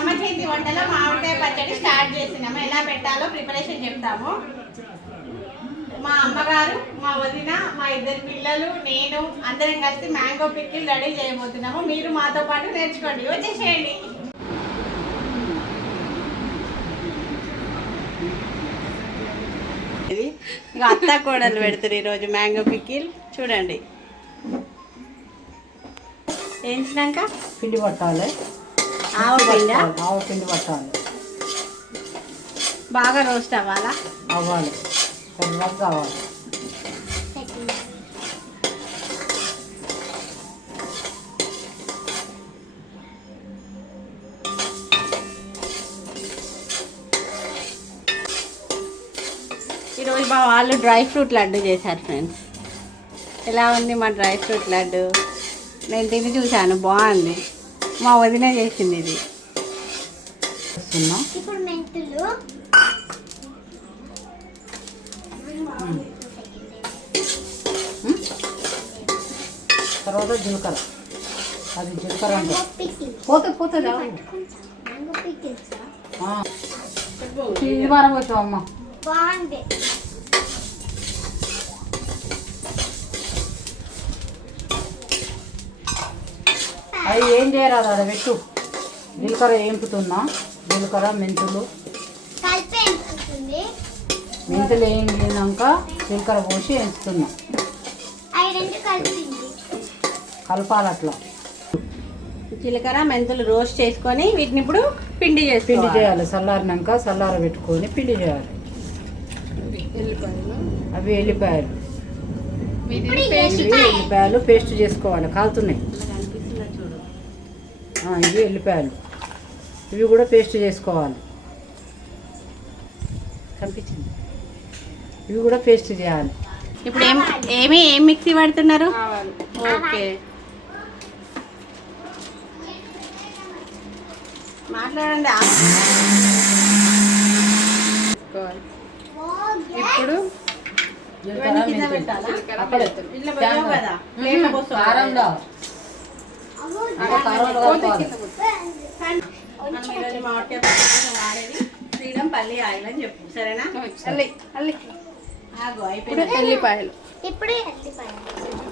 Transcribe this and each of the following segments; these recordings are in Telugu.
అమ్మ చేతి వంటలో మామిడికాయ పచ్చడి స్టార్ట్ చేసినాము. ఎలా పెట్టాలో ప్రిపరేషన్ చెప్తాము. మా అమ్మగారు, మా వదిన, మా ఇద్దరు పిల్లలు, నేను అందరం కలిసి మ్యాంగో పికిల్ రెడీ చేయబోతున్నాము. మీరు మాతో పాటు నేర్చుకోండి, వచ్చేసేయండి. ఇది ఇక అత్త కోడలు పెడతారు ఈరోజు మ్యాంగో పికిల్. చూడండి, వేయించినాక పిండి పట్టాలి, పిండి పట్టాలి, బాగా రోస్ట్ అవ్వాలా? అవ్వాలి, తెల్లగా కావాలి. ఈరోజు మా వాళ్ళు డ్రై ఫ్రూట్ లడ్డు చేశారు ఫ్రెండ్స్. ఎలా ఉంది మా డ్రై ఫ్రూట్ లడ్డు? నేను తిని చూశాను, బాగుంది. మా వదిన చేసింది ఇది. ఇప్పుడు మెంతులు, తర్వాత జీలకర్ర. అది జీలకర్ర అంటే పోతుంది ఇది మారవచ్చు అమ్మ. బాగుంది. అది ఏం చేయరాదు, అది పెట్టు. జీలకర్ర ఏంపుతున్నా, జీలకర్ర మెంతులు మెంతులు వేయించాక జీలకర్ర పోసి వేస్తున్నా. కలపాలి అట్లా. జీలకర్ర మెంతులు రోస్ట్ చేసుకొని వీటిని ఇప్పుడు పిండి చేయాలి. చల్లారినాక చల్లార పెట్టుకొని పిండి చేయాలి. అవి ఎల్లిపాయలు పేస్ట్ చేసుకోవాలి. కాలుతున్నాయి ఇవి ఎల్లిపాయలు, ఇవి కూడా పేస్ట్ చేసుకోవాలి. కనిపించింది, ఇవి కూడా పేస్ట్ చేయాలి. ఇప్పుడు ఏం మిక్సీ పడుతున్నారు? ఓకే, మాట్లాడండి. ఇప్పుడు ఫ్రీడమ్ పల్లి ఆయిల్ అని చెప్పు, సరేనా? ఇప్పుడు ఎల్లిపాయలు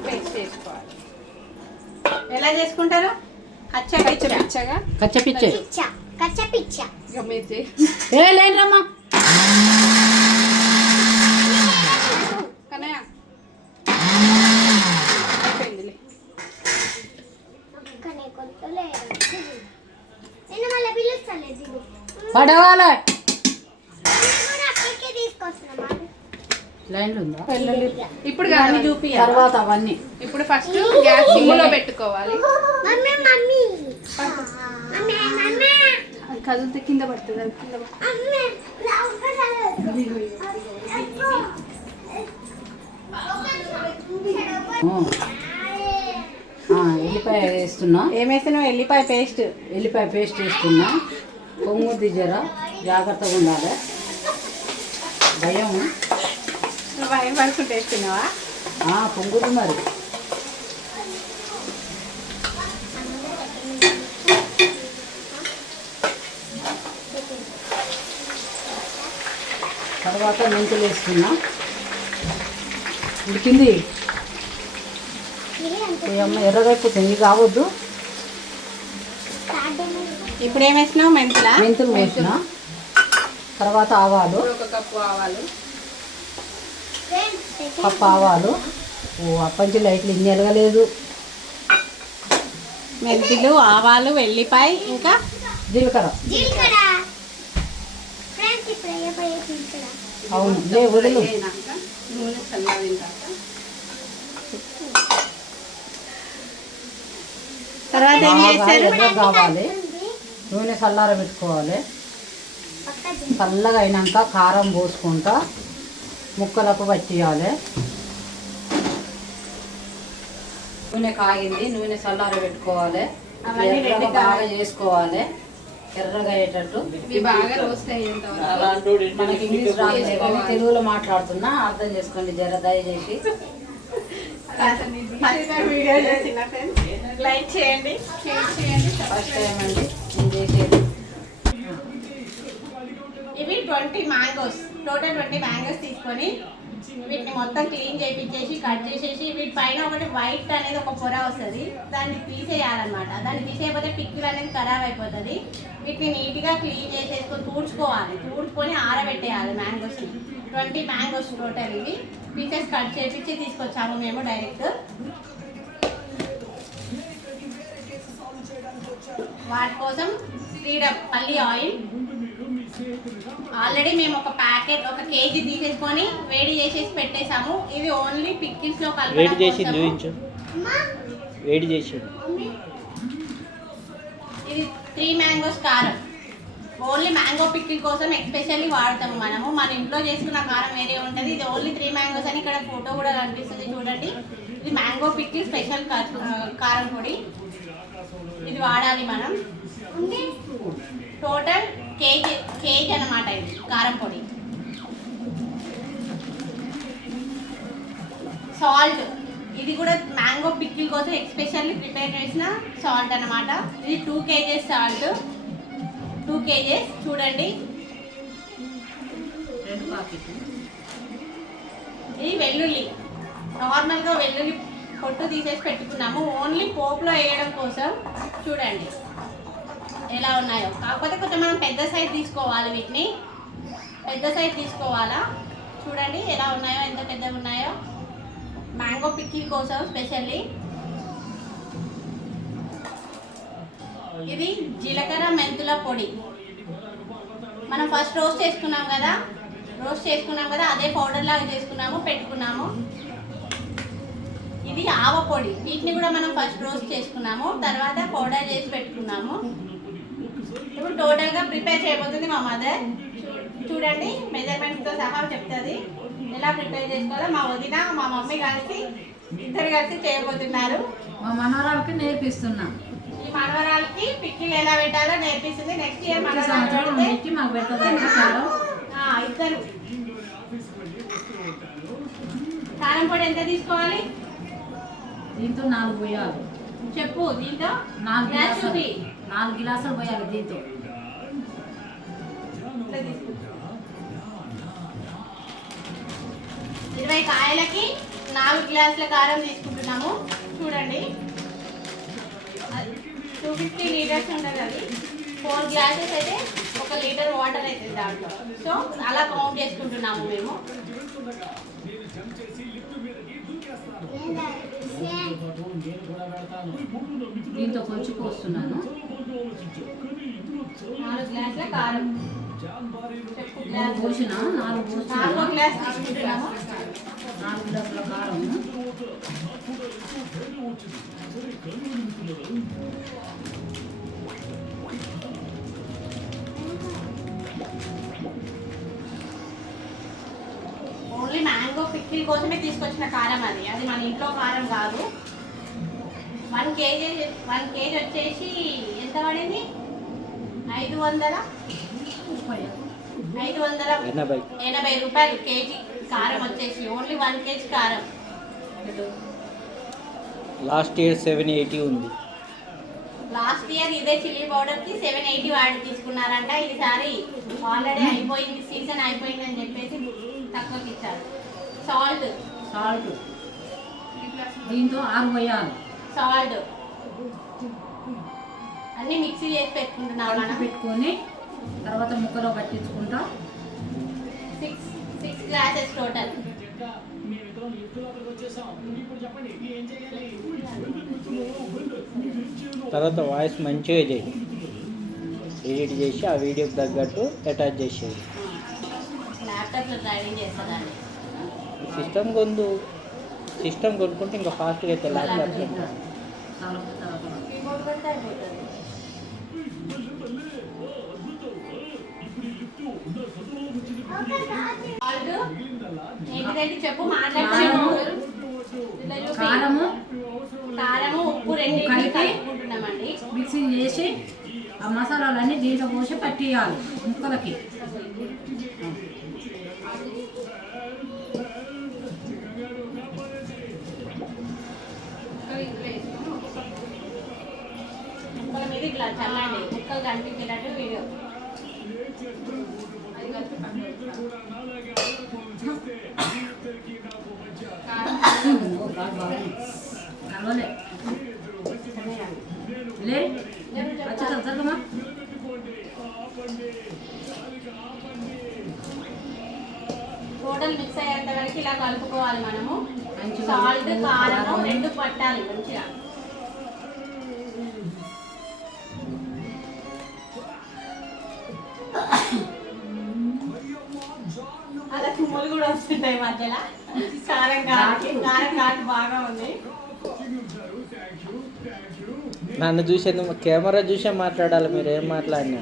పేస్ట్ చేసుకోవాలి. ఎలా చేసుకుంటారు? లేదమ్మా. పడవాలి లైన్లు ఉందా? ఇప్పుడు చూపి తర్వాత అవన్నీ. ఇప్పుడు ఫస్ట్ గ్యాస్ సిమ్లో పెట్టుకోవాలి. కదిలితే కింద పడుతుంది. ఎల్లిపాయ వేస్తున్నా. ఏమేస్తున్నావు? ఎల్లిపాయ పేస్ట్ వేస్తున్నా. పొంగుద్ది, జర జాగ్రత్తగా ఉండాలి. భయం పడుకుంటే వేస్తున్నావా? పొంగుద్ది మరి. తర్వాత మెంతులు వేస్తున్నా. ఉడికింది, అమ్మ ఎర్రగైపోతుంది, కావద్దు. ఇప్పుడు ఏం వేసినావు? మెంతులు వేసిన. తర్వాత ఆవాలు, కప్పు ఆవాలు. అప్పంచి లైట్లు ఇన్ని ఎలగలేదు. మెంతులు, ఆవాలు, వెల్లిపాయ, ఇంకా జీలకర్ర. అవును, వదిలు. తర్వాత ఏం చేస్తారు? కావాలి, నూనె చల్లార పెట్టుకోవాలి. చల్లగా అయినాక కారం పోసుకుంటా ముక్కలకు పట్టియాలి. నూనె కాగింది, నూనె చల్లార పెట్టుకోవాలి. బాగా చేసుకోవాలి, ఎర్రగా అయ్యేటట్టు. మనకి ఇంగ్లీష్ రాలేదు కానీ తెలుగులో మాట్లాడుతున్నా, అర్థం చేసుకోండి జర దయచేసి. లైక్ చేయండి, షేర్ చేయండి. ఫస్ట్ టైం అండి నేను చేసేది. ఇవి 20 మ్యాంగోస్, టోటల్ 20 మ్యాంగోస్ తీసుకొని వీటిని మొత్తం క్లీన్ చేయించేసి కట్ చేసేసి వీటి పైన ఒకటి వైట్ అనేది ఒక పొర వస్తుంది, దాన్ని తీసేయాలన్నమాట. దాన్ని తీసేయకపోతే పిక్కులు అనేది ఖరాబ్ అయిపోతుంది. వీటిని నీట్గా క్లీన్ చేసేసుకొని తుడుచుకొని ఆరబెట్టేయాలి మ్యాంగోస్ని. 20 మ్యాంగోస్ టోటల్. ఇవి పీసెస్ కట్ చేపించి తీసుకొచ్చాము మేము డైరెక్ట్. వాటి కోసం ఫ్రీడమ్ పల్లి ఆయిల్ ఆల్రెడీ మేము ఒక ప్యాకెట్ 1 కేజీ తీసేసుకొని వేడి చేసేసి పెట్టేసాము. ఇది ఓన్లీ పిక్కిల్స్ లో వేడి చేసి చూపించు. వేడి చేసి ఇది 3 మ్యాంగోస్ కారం. ఓన్లీ మ్యాంగో పిక్కిల్ కోసం ఎస్పెషల్లీ వాడతాము మనము. మన ఇంట్లో చేసుకున్న కారం వేరే ఉంటుంది. ఇది ఓన్లీ 3 మ్యాంగోస్ అని ఇక్కడ ఫోటో కూడా కనిపిస్తుంది చూడండి. ఇది మ్యాంగో పిక్కిల్ స్పెషల్ కారం పొడి. ఇది వాడాలి మనం. టోటల్ కేజీ అన్నమాట ఇది కారం పొడి. సాల్ట్, ఇది కూడా మ్యాంగో పిక్కిల్ కోసం ఎస్పెషల్లీ ప్రిపేర్ చేసిన సాల్ట్ అన్నమాట. ఇది 2 కేజెస్ సాల్ట్, 2 కేజెస్ చూడండి. ఇది వెల్లుల్లి, నార్మల్గా వెల్లుల్లి పొట్టు తీసేసి పెట్టుకున్నాము. ఓన్లీ పోపులో వేయడం కోసం చూడండి ఎలా ఉన్నాయో. కాకపోతే కొంచెం మనం పెద్ద సైజ్ తీసుకోవాలి. వీటిని పెద్ద సైజ్ తీసుకోవాలా. చూడండి ఎలా ఉన్నాయో, ఎంత పెద్దగా ఉన్నాయో. మ్యాంగో పిక్కిల్ కోసం స్పెషల్లీ. ఇది జీలకర్ర మెంతుల పొడి. మనం ఫస్ట్ రోస్ట్ చేసుకున్నాం కదా, అదే పౌడర్ లాగా చేసుకున్నాము, పెట్టుకున్నాము. ఇది ఆవ పొడి. వీటిని కూడా మనం ఫస్ట్ రోస్ట్ చేసుకున్నాము, తర్వాత పౌడర్ చేసి పెట్టుకున్నాము. ఇప్పుడు టోటల్గా ప్రిపేర్ చేయబోతుంది మా మదర్. చూడండి మెజర్మెంట్స్తో సహా చెప్తుంది ఎలా ప్రిపేర్ చేసుకోవాలో. మా వదిన మా మమ్మీ ఇద్దరు కలిసి చేయబోతున్నారు. మా మనవరాలకి నేర్పిస్తున్నా. ఈ మనవరాలకి పిక్కిలు ఎలా పెట్టాలో నేర్పిస్తుంది. నెక్స్ట్ ఇయర్ మనవరాలు మాకు పెడతారు. ఇద్దరు. కారం పొడి ఎంత తీసుకోవాలి? దీంతో 4 పోయాలి. చెప్పు. దీంతో 4 గిలాసులు పోయాలి. దీంతో 20 కాయలకి 4 గ్లాసుల కారం తీసుకుంటున్నాము. చూడండి 250 లీటర్స్ ఉంటుంది. అది 4 గ్లాసెస్ అయితే 1 లీటర్ వాటర్ అవుతుంది దాంట్లో. సో అలా కౌంట్ చేసుకుంటున్నాము మేము. దీంతో కొంచెం పోస్తున్నాను. 4 గ్లాసుల కారం. పోసిన 4 గ్లాస్ తీసుకుంటున్నాము. 4 గ్లాసుల కారం. ఓన్లీ మ్యాంగో పిక్కిల్ కోసమే తీసుకొచ్చిన కారం అది. అది మన ఇంట్లో కారం కాదు. 1 కేజీ వచ్చేసి ఎంత పడింది? 580 రూపాయలు కేజీ కారం వచ్చేసి. ఓన్లీ 1 కేజీ కారం. లాస్ట్ ఇయర్ 780 ఉంది. లాస్ట్ ఇయర్ ఇదే చిల్లీ పౌడర్కి 780 వాడి తీసుకున్నారంట. ఈసారి ఆల్రెడీ అయిపోయింది, సీజన్ అయిపోయింది అని చెప్పేసి తక్కువకి ఇచ్చారు. సాల్ట్ దీంతో 6 పోయాలి. సాల్ట్ అన్నీ మిక్సీ చేసి పెట్టుకుంటున్నాం మనం. పెట్టుకొని తర్వాత ముక్కలో పట్టించుకుంటా. 6 గ్లాసెస్ టోటల్. తర్వాత వాయిస్ మంచిగా చేయి, ఎడిట్ చేసి ఆ వీడియోకి తగ్గట్టు అటాచ్ చేసేది. ల్యాప్టాప్లో డ్రైవింగ్ చేస్తుందండి. సిస్టమ్ కొనుక్కుంటే ఇంకా ఫాస్ట్గా అయితే ల్యాప్టాప్. కీబోర్డ్ పెడితే అయిపోతుంది. ఏంటిదంటే చెప్పు, మాట్లాడుతున్నాము. కారము ఉప్పు 2 కలుపుకుంటున్నామండి. మిక్సీ చేసి ఆ మసాలాలన్నీ దీంట్లో పోసి పట్టియాలి ముక్కలకి. ముక్కల మీద ఇట్లా చల్లండి, ముక్కలు కనిపించేటట్టు వీడియో. టోటల్ మిక్స్ అయ్యేంత వరకు ఇలా కలుపుకోవాలి మనము. సాల్ట్ కారము రెండు పట్టాలి మంచిగా. అలా తుమ్మలు కూడా వస్తుంటాయి మధ్యలో. కారం ఘాటు బాగా ఉంది. నన్ను చూసే కెమెరా చూసే మాట్లాడాలి, మీరు ఏం మాట్లాడినా.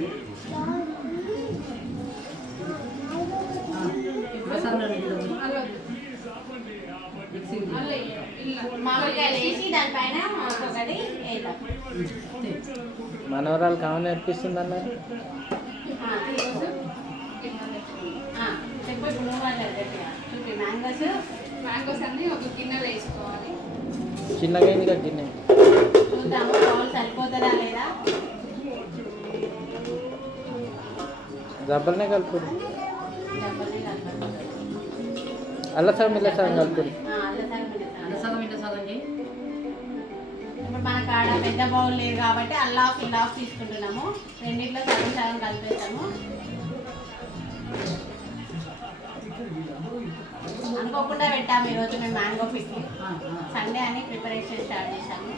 మామిడికాయ వేసి దానిపైన ఒకటి వేద్దాం. మనవరాలు కావాలి నేర్పిస్తుంది అన్నారు. చెప్పి చూపి మ్యాంగోస్ అన్ని ఒక గిన్నెలో వేసుకోవాలి. చిన్నగా అయింది కదా గిన్నె. చూద్దాము బౌల్ సరిపోతుందా లేదా. దెబ్బలనే కలుపుడు. డబ్బల్ని కలపాలి. అల్ల సగం ఇల్ల సగం కలుపుడు. ఇప్పుడు మన కాడ పెద్ద బౌల్ లేదు కాబట్టి అల్లాఫ్ ఇల్లాఫ్ తీసుకుంటున్నాము. రెండిట్లో సగం సగం కలిపేస్తాము. అనుకోకుండా పెట్టాము ఈరోజు మేము మ్యాంగో పిక్కి. సండే అని ప్రిపరేషన్ స్టార్ట్ చేశాము.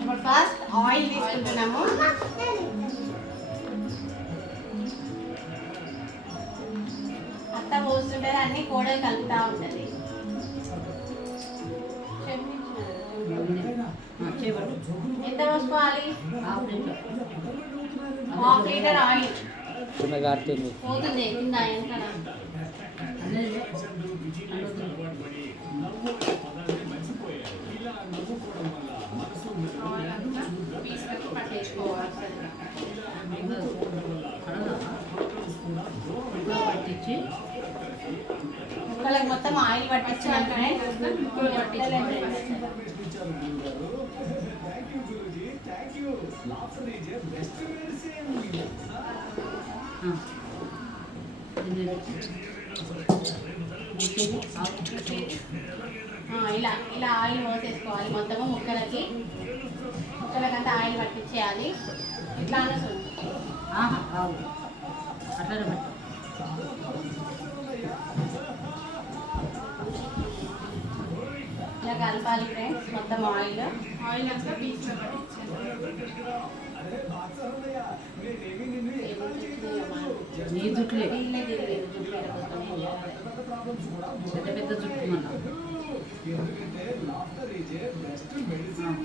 ఇప్పుడు ఫస్ట్ ఆయిల్ తీసుకుంటున్నాము. అత్త పోస్తుంటే అన్ని కోడలు కలుపుతూ ఉంటుంది. ఎంత పోసుకోవాలి? Half litre oil. చిన్నగా ఆడుతుంది. పోతుంది కింద వెనకాల. ముక్కలకు మొత్తం ఆయిల్ పట్టించాలి. ఇలా ఇలా ఆయిల్ పోసేసుకోవాలి మొత్తము. ముక్కలకంతా ఆయిల్ పట్టించేయాలి. ఇట్లా అనుకుంది ఇలా కలపాలి ఫ్రెండ్స్. మొత్తం ఆయిల్ అంతా పీస్లో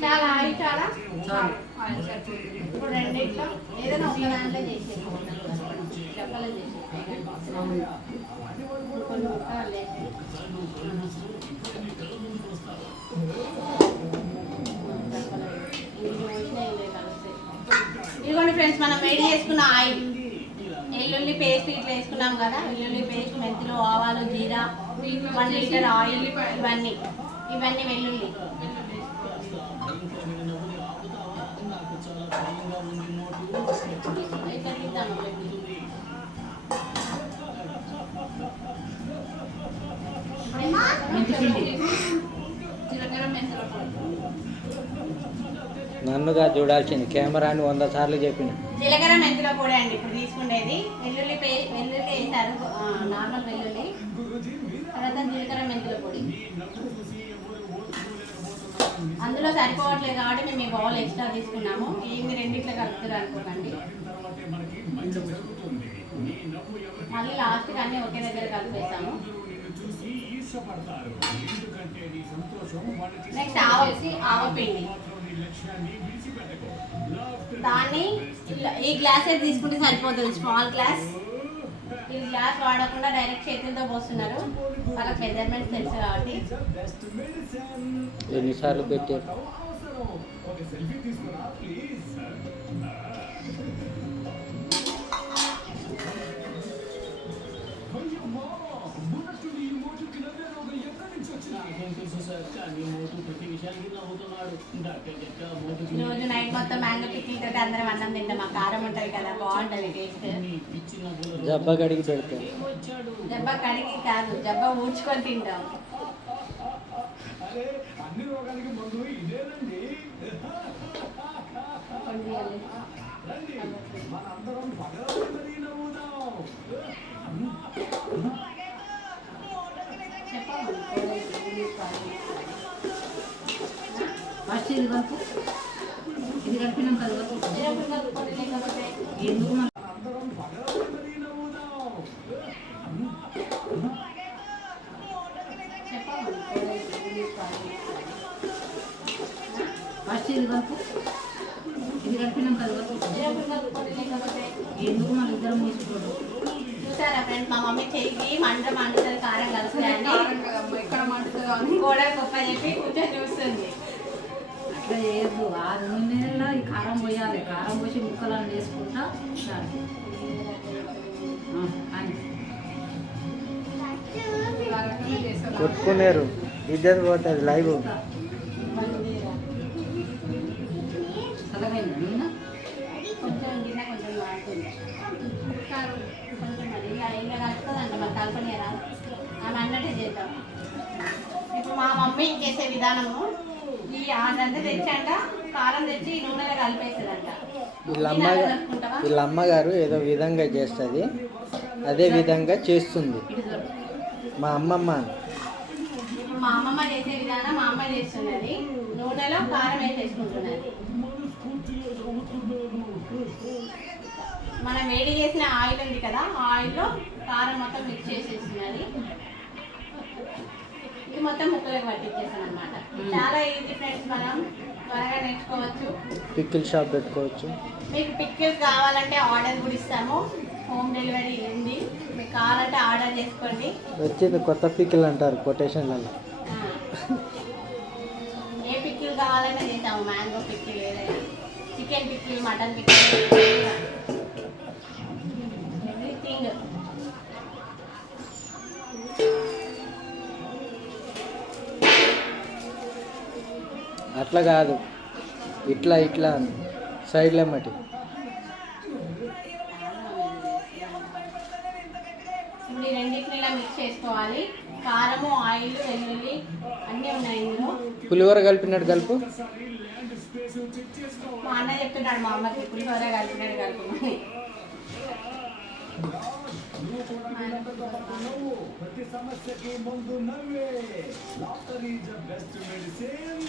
చాలా ఆయిల్ చాలా ఇప్పుడు రెండిట్లో ఏదైనా ఒక దాంట్లో చేసేసుకోవాలి. చెప్పలో చేసేసుకోవాలి. కొన్ని ముక్కలు వేసి ఇదిగోండి ఫ్రెండ్స్, మనం వేడి చేసుకున్న ఆయిల్, వెల్లుల్లి పేస్ట్ ఇట్లా వేసుకున్నాం కదా. వెల్లుల్లి పేస్ట్, మెంతులు, ఆవాలు, జీరా, 1 లీటర్ ఆయిల్, ఇవన్నీ వెల్లుల్లి. జీలకర్ర మెంతుల పొడి. నన్నుగా చూడాల్సింది, కెమెరాని 100 సార్లు చెప్పిన. జీలకర్ర మెంతుల పొడి అండి ఇప్పుడు తీసుకునేది. వెల్లుల్లి వేసారు, నార్మల్ వెల్లుల్లి. తర్వాత జీలకర్ర మెంతుల పొడి. అందులో సరిపోవట్లేదు కాబట్టి మేము ఈ బౌల్ ఎక్స్ట్రా తీసుకున్నాము. ఏంది రెండిట్లో కలుపుతారు అనుకోకండి. మళ్ళీ లాస్ట్కి అన్నీ ఒకే దగ్గర కలిపేస్తాము. నెక్స్ట్ ఆవపిండి. దాన్ని ఈ గ్లాస్ అయితే తీసుకుంటే సరిపోతుంది, స్మాల్ గ్లాస్. ఈ గ్లాస్ వాడకుండా డైరెక్ట్ చేతులతో పోస్తున్నారు, వాళ్ళకి మెజర్మెంట్స్ తెలుసు కాబట్టి. ఎన్నిసార్లు పెట్టారు? రోజు నైట్ మొత్తం మ్యాంగో పికిల్ తోటి అందరం అన్నం తింటాం. ఆ కారం ఉంటుంది కదా, బాగుంటుంది టేస్ట్. జబ్బ కడిగి పెడతారు. జబ్బ కడిగి కాదు, జబ్బ ఊడ్చుకొని తింటాం. ఫస్ట్ ఇది కలుపు, ఇది కలిపినాం కదా ఎందుకు ఫస్ట్ ఇది కలుపు, ఇది కలిపినాం కదా ఎందుకు మన ఇద్దరం మూసుకోవడం. చూసారా ఫ్రెండ్స్, మా మమ్మీ చెయ్యి మండుతుంది కారం కలుస్తాయని ఇక్కడ మండుతుంది కూడా గొప్ప చెప్పి కూర్చొని చూస్తుంది. అట్లా చేయొద్దు. 6 నెలల ఈ కారం పోయాలి. కారం పోసి ముక్కలను వేసుకుంటా చాలు. కొట్టుకున్నారు, ఇద్దరు పోతుంది లైవ్. చల్లగైందా నేను కొంచెం గిన్నె కొంచెం వాడుతుంది. కొంచెం మరి ఇంకా కలుపుతుందంట, మరి కలపని రాదు. ఆమె అన్నట్టే చేద్దాం. ఇప్పుడు మా మమ్మీ చేసే విధానము, ఈ అదంతా తెచ్చాక కారం తెచ్చి నూనెలో కలిపేస్తుందంట. వీళ్ళ అమ్మగారు ఏదో విధంగా చేస్తుంది, అదే విధంగా చేస్తుంది మా అమ్మమ్మ. ఇప్పుడు మా అమ్మమ్మ చేసే విధానం మా అమ్మ చేస్తున్నది. నూనెలో కారం వేసేసుకుంటున్నది. మనం వేడి చేసిన ఆయిల్ ఉంది కదా, ఆ ఆయిల్లో కారం మొత్తం మిక్స్ చేసేస్తున్నది. ఇది మొత్తం ముక్కలకు పట్టించేసాను అనమాట. చాలా ఈజీ ఫ్రెండ్స్, మనం త్వరగా నేర్చుకోవచ్చు. పికిల్ షాప్ పెట్టుకోవచ్చు. మీకు పికిల్స్ కావాలంటే ఆర్డర్ కూడా ఇస్తాము, హోమ్ డెలివరీ ఉంది. మీకు కావాలంటే ఆర్డర్ చేసుకోండి. వచ్చింది కొత్త పికిల్ అంటారు కొటేషన్లలో. ఏ పికిల్ కావాలన్నా చేస్తాము, మ్యాంగో పికిల్, ఏదైనా chicken pickle, mutton pickle, everything. అట్లా కాదు, ఇట్లా ఇట్లా సైడ్లో మట్టి. ఇప్పుడు ఈ రెండింటిని ఇలా మిక్స్ చేసుకోవాలి. కారము, ఆయిల్, వెల్లుల్లి అన్నీ ఉన్నాయి ఇందులో. పులిహోర కలిపినట్టు కలుపు. మా అన్న చెప్తున్నాడు మా అమ్మకి పులిహోర కలిపినట్టు కలుపుమని. ప్రతి సమస్యకి ముందు నవ్వే doctor is the best medicine.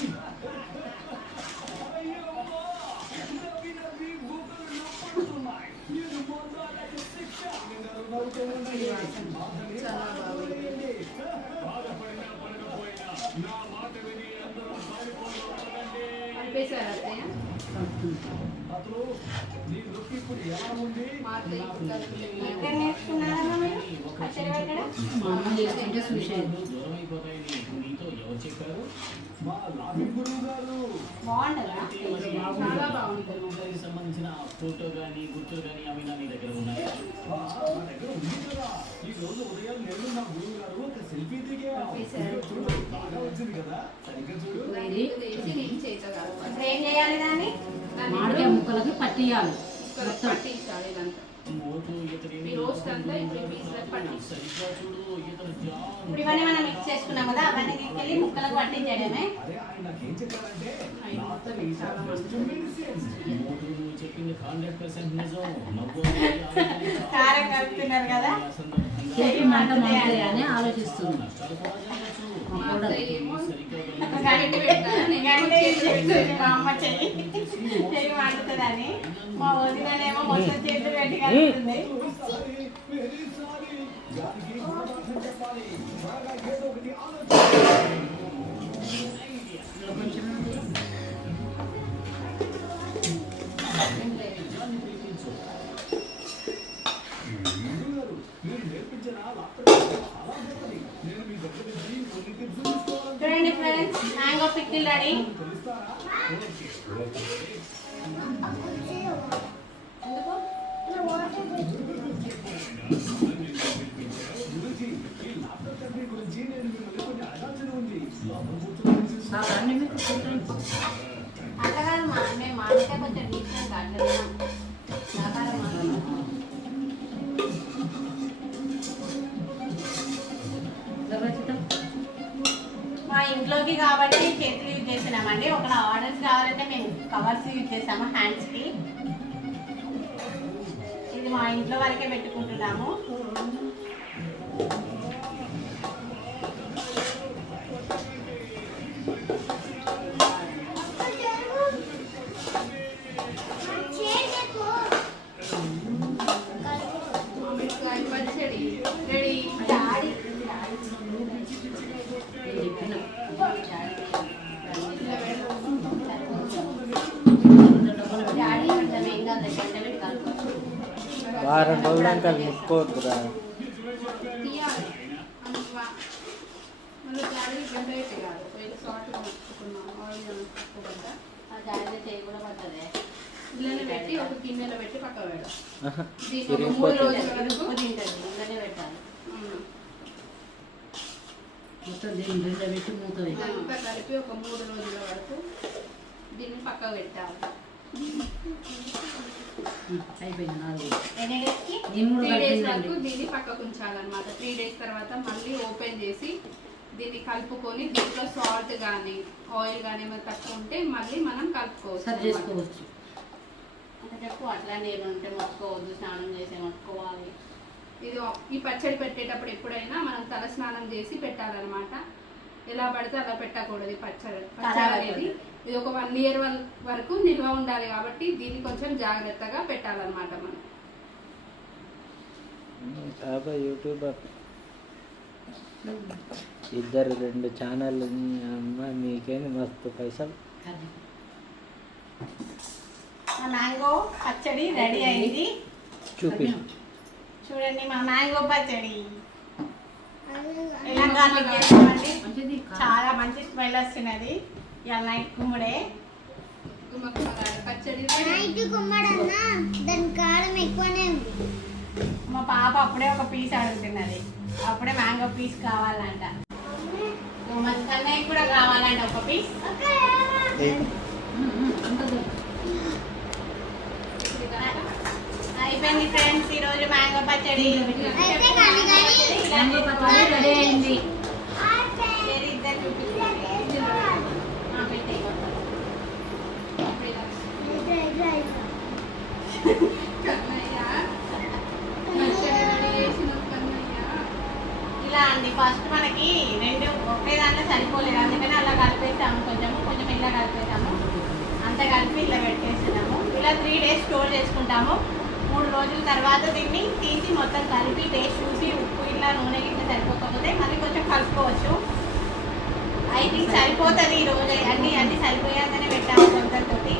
ఎక్కడ నేర్చుకున్నారమ్మా మీరు పచ్చడి పెట్టడం? మా అమ్మ చేస్తుంటే చూసేది. బాగుంటుందా? చాలా బాగుంటుంది. సంబంధించిన ఫోటో కానీ గుర్తులు కానీ అవి నా మీ దగ్గర ఉన్నాయి. ఈ రోజు ఉదయం నేను నా గురువు గారు ఒక సెల్ఫీ బాగా వచ్చింది కదా, సరిగ్గా చూడు. ఇప్పుడు ఏం చేయాలి దాన్ని? మామిడికాయ ముక్కలకి పట్టియాలి. ఇప్పుడు ఇవన్నీ మనం మిక్స్ చేసుకున్నాం కదా, అవన్నీ తీసుకెళ్ళి ముక్కలకు పట్టించడమే. కారం కలుపుతున్నారు కదా, చేతి మంట మాట్లాడని ఆలోచిస్తుంది. మా అమ్మ చెయ్యి మండుతుందని, మా వదిననేమో మొత్తం చేతులు పెట్టి కలుపుతుంది. చూడండి ఫ్రెండ్స్, మ్యాంగో పికిల్ రెడీ. ఎందుకు తండ్రి గురించి నేను మిమ్మల్ని కొన్ని అడాల్సిన ఉంది లోపల కూర్చొని చాలా అన్ని మీకు కూర్చొని అట్లా కాదు మేము మామిడికాయ కొంచెం డీసెంట్ అట్లా వ్యాపారం మా ఇంట్లోకి కాబట్టి చేతులు యూజ్ చేస్తున్నామండి. ఒక ఆర్డర్స్ కావాలంటే మేము కవర్స్ యూజ్ చేసాము హ్యాండ్స్కి. ఇది మా ఇంట్లో వరకే పెట్టుకుంటున్నాము. వారం రోజులు దాకా అది ముట్టుకోవద్దురా. ఇళ్ళని పెట్టి ఒక గిన్నెలో పెట్టి పక్క వేయడం. మొత్తం దీన్ని రెండు పెట్టి మూత కలిపి ఒక 3 రోజుల వరకు దీన్ని పక్క పెట్టాలి. అయిపోయింది 4 3 డేస్ వరకు దీన్ని పక్కకు ఉంచాలన్నమాట. 3 డేస్ తర్వాత మళ్ళీ ఓపెన్ చేసి దీన్ని కలుపుకొని దీంట్లో సాల్ట్ కానీ ఆయిల్ కానీ ఏమైనా తక్కువ ఉంటే మళ్ళీ మనం కలుపుకోవచ్చు. అంటే చెప్పు అట్లాంటి ఏమైనా ఉంటే మొక్కుకోవద్దు, స్నానం చేసి మొక్కుకోవాలి. ఇది ఈ పచ్చడి పెట్టేటప్పుడు ఎప్పుడైనా మనం తల స్నానం చేసి పెట్టాలన్నమాట. ఎలా పడితే అలా పెట్టకూడదు. పచ్చడి అనేది ఇది ఒక 1 year వరకు నిల్వ ఉండాలి కాబట్టి దీన్ని కొంచెం జాగ్రత్తగా పెట్టాలన్నమాట. మనం యూట్యూబర్ 2 ఛానల్ అమ్మ మీకేమి మస్తు పైసలు. మ్యాంగో పచ్చడి రెడీ అయింది. చూపి చూడండి మా మ్యాంగో పచ్చడి ఎలా గార్లిక్ చేస్తామండి. చాలా మంచి స్మెల్ వస్తున్నది. ఇలా నైట్ కుమ్ముడే పచ్చడి. నైట్ కుమ్మడన్నా దాని కారం ఎక్కువనే ఉంది. మా పాప అప్పుడే ఒక పీస్ అడుగుతున్నది. అప్పుడే మ్యాంగో పీస్ కావాలంట. మా కన్నయ్య కూడా కావాలంట ఒక పీస్. అయిపోయింది ఫ్రెండ్స్ ఈరోజు మ్యాంగో పచ్చడి. మ్యాంగో పచ్చడి రెడీ అయింది. ఇలా అండి ఫస్ట్ మనకి 2 ఒకే దాంట్లో సరిపోలేదు, అందుకని అలా కలిపేసాము. కొంచెం ఇలా కలిపేసాము. అంత కలిపి ఇలా పెట్టేస్తున్నాము. ఇలా 3 days స్టోర్ చేసుకుంటాము. 3 రోజుల తర్వాత దీన్ని తీసి మొత్తం కలిపి టేస్ట్ చూసి ఉప్పు ఇలా నూనె గిట్ల సరిపోకపోతే మళ్ళీ కొంచెం కలుపుకోవచ్చు. ఐ థింక్ సరిపోతుంది ఈ రోజు. అన్ని సరిపోయాకనే పెట్టాము కొంతతోటి.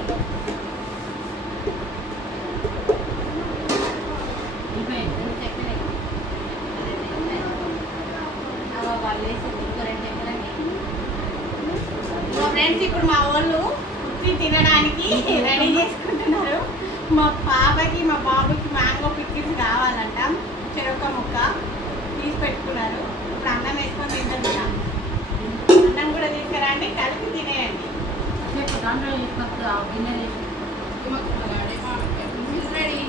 మా ఫ్రెండ్స్ ఇప్పుడు మా వాళ్ళు ఉత్తి తినడానికి రెడీ చేసుకుంటున్నారు. మా పాపకి మా బాబుకి మ్యాంగో పిక్కిల్స్ కావాలంట. చెరొక ముక్క తీసి పెట్టుకున్నారు. ఇప్పుడు అన్నం వేసుకొని తింటున్నాం. అన్నం కూడా తీసుకురండి, కలిపి తినేయండి. దాంట్లో గిన్నె రెడీ.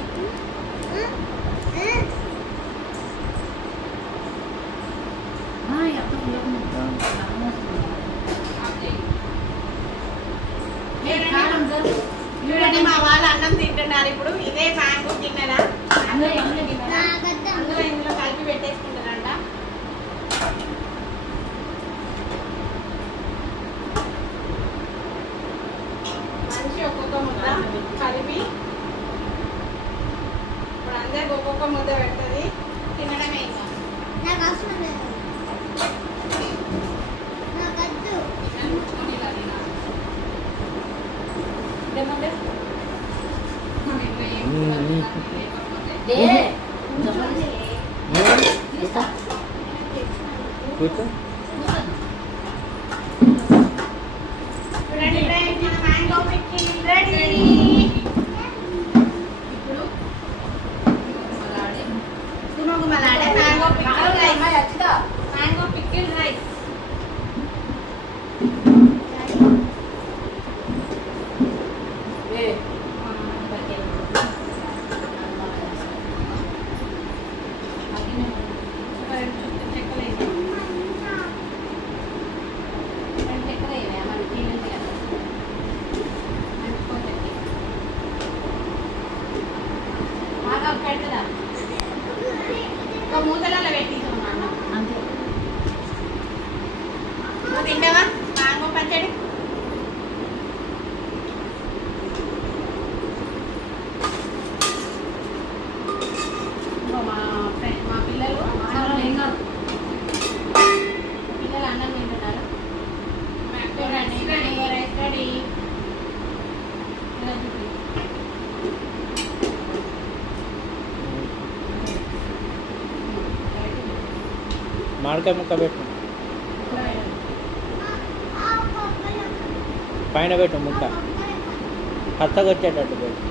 చూడండి మా వాళ్ళు అన్నం తింటున్నారు. ఇప్పుడు ఇదే మ్యాంగో గిన్నెల అందులో ఇందులో కలిపి పెట్టేసుకుంటారంట. మంచి ఒక్కొక్క ముద్ద కలిపి ఇప్పుడు అందరికి ఒక్కొక్క ముద్ద పెడుతుంది. తినడమే ఇంకా. నాకు అవసరం లేదు. నాకు వద్దు. కూర్చో. చూడండి ఫ్రెండ్స్ మన మ్యాంగో పిక్కిల్ రెడీ. ఇప్పుడు గుమగుమలాడే mango pickle mango pickle rice. మూతలలో పెట్టించాం అన్న. అంతే. నువ్వు తింటావా మ్యాంగో పచ్చడి? మా పిల్లలు అన్నం తింటున్నారు. చూడండి మ్యాంగో రైస్ రెడీ. మామిడికాయ ముక్క పెట్టు, పైన పెట్టు ముక్క, పచ్చగా వచ్చేటట్టు పెట్టు.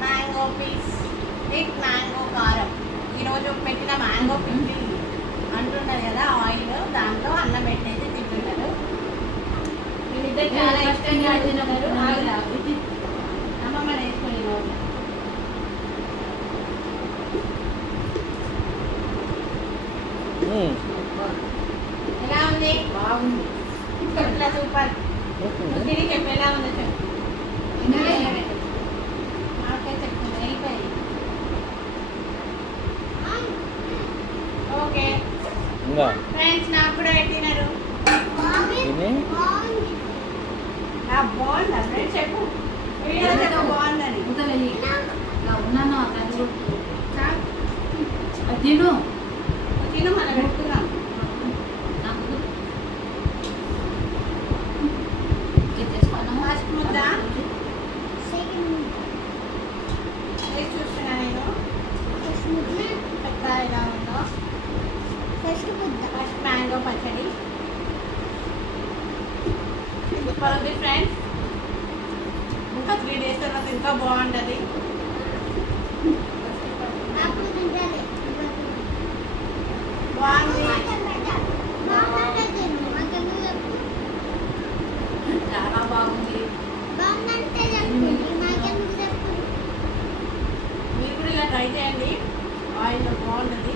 మ్యాంగో పీస్ విత్ మ్యాంగో కారం. ఈరోజు పెట్టిన మ్యాంగో పిక్కిల్ అంటున్నారు కదా, ఆయిల్ దాంట్లో అన్నం పెట్టేసి తింటున్నారు. వీళ్ళిద్దరు చాలా ఇష్టంగా తింటున్నారు. అమ్మమ్మ వేసుకొని రోజు ఎలా ఉంది? బాగుంది. ఇట్లా సూపర్. తిరిగి చెప్పు ఎలా ఉందో చెప్పు. నాకే చెప్తుంది వెళ్ళిపోయి. ఓకే ఇంకా ఫ్రెండ్స్, నాకు కూడా పెట్టినారు. తిని బాగుందా ఫ్రెండ్స్? చెప్పు వీడియో చెప్పు బాగుందని. ఉన్నాను తిను. తిను మనం పెట్టుకున్నాం. ఫస్ట్ ముద్ద వేసి చూస్తున్నా నేను. పెద్ద ఎలా ఉందో. ఫస్ట్ మ్యాంగో పచ్చడి సూపర్ ఉంది ఫ్రెండ్స్. ఇంకా 3 days తర్వాత ఇంకా బాగుంటుంది. బాగుంది, చాలా బాగుంది. మీరు కూడా ఇలా ట్రై చేయండి, ఆయిల్ బాగుంటుంది.